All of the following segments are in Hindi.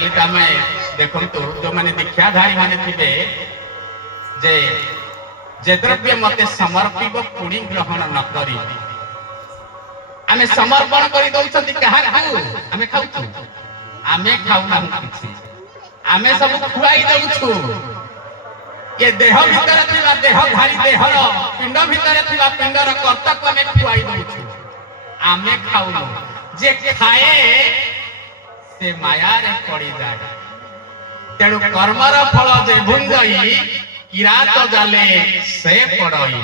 आजिकल तो आम देखु जो मैंने दीक्षाधारी मैंने थे जे जे द्रव्य मते समर्पित पुणी ग्रहण न करी आमे समर्पण कर दउछंती कहा आमे खाउछु आमे खाउना किछि आमे सब खुआई दउछु ये देह भीतर थिबा देहधारी देहर पिंड भीतर थिबा पिंडर कर्तव्य आमे खुआई दउछु आमे खाउनु जे खाए से माया रे पड़ी जाए तेणु कर्मर फल जे भुंजई किरात जाले से पड़ई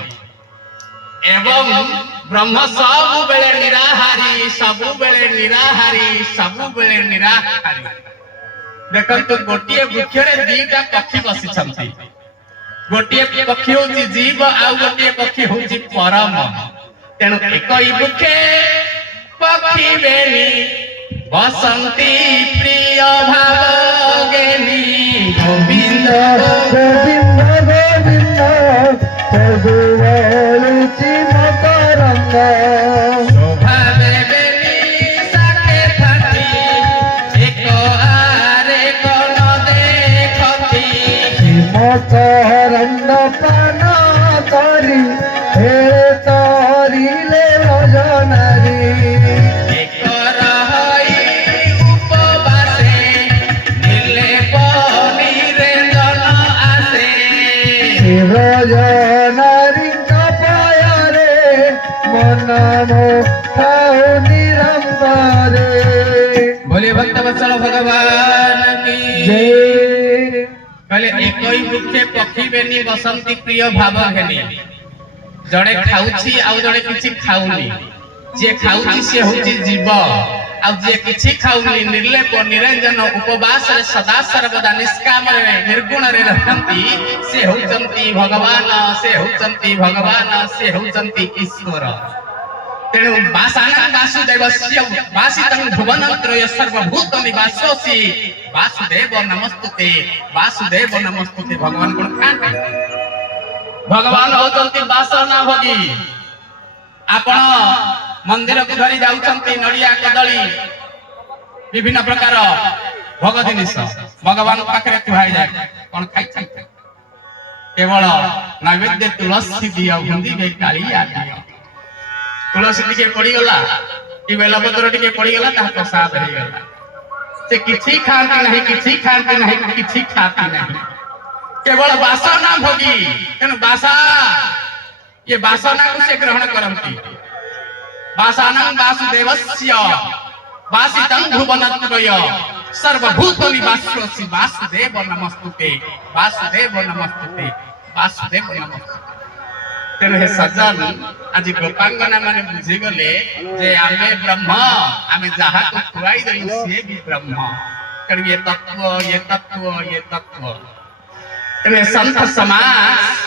एवं ब्रह्म सब बेले निराहारी सबु बेले निराहारी सबु बेले निराहारी देखंतु गोटिए वृक्ष रे दीटा पक्षी बसी छंती गोटिए पक्षी होची जीव आ गोटिए पक्षी होची परम तेणु एकई वृक्षे पक्षी बेनी बसंती प्रिय भागेनी गोविंद गोविंद गोविंद सदुवरुचि मकरंग शोभा बेनी साके थाती एक आरे कोन देखती मकरंग पान करी हे तरिले भजनारी भजनारी कपायरे मनमो थाउ निरंतरे बोले भक्त वत्सल भगवान की जय कहले एकई वृक्षे पक्षी बेनी बसंती प्रिय भाव हेनी जड़े खाउछि आ जड़े किछि खाउनी जे खाउछि से होछि जीव आ जे किछि खाउनी निर्लेप निरंजन उपवास रे सदा सर्वदा निष्काम रे निर्गुण रे रहंती से होचंती भगवान से होचंती भगवान से होचंती ईश्वर तेणु वासाना वासुदेवस्य वासितं भुवनत्रय सर्वभूत निवासोसि वासुदेव नमस्तुते भगवान गुण खाते भगवान होचंती वासना भोगी आपण मंदिर को धरी जाउछंती नड़िया कदली विभिन्न प्रकार भोग जिनिस भगवान पाखरे थुहाई जाए कोन खाइ केवल नैवेद्य तुलसी दिया हुंदी बे कालिया दिया तुलसी टिके पड़ी गला कि बेलपत्र टिके पड़ी गला ता प्रसाद हो गला से किछि खाती नहीं किछि खाती नहीं केवल वासना भोगी तेणु वासा ये वासना को से ग्रहण करंती वासानं वासुदेवस्य वासितं भुवनत्रय सर्वभूत निवासोसि वासुदेव नमस्तुते तेणु हे सज्जन आज गोपांगना माने बुझी गले जे आमे ब्रह्म आमे जहा को खुआई दई से भी ब्रह्म तेणु ये तत्व तेणु संत समाज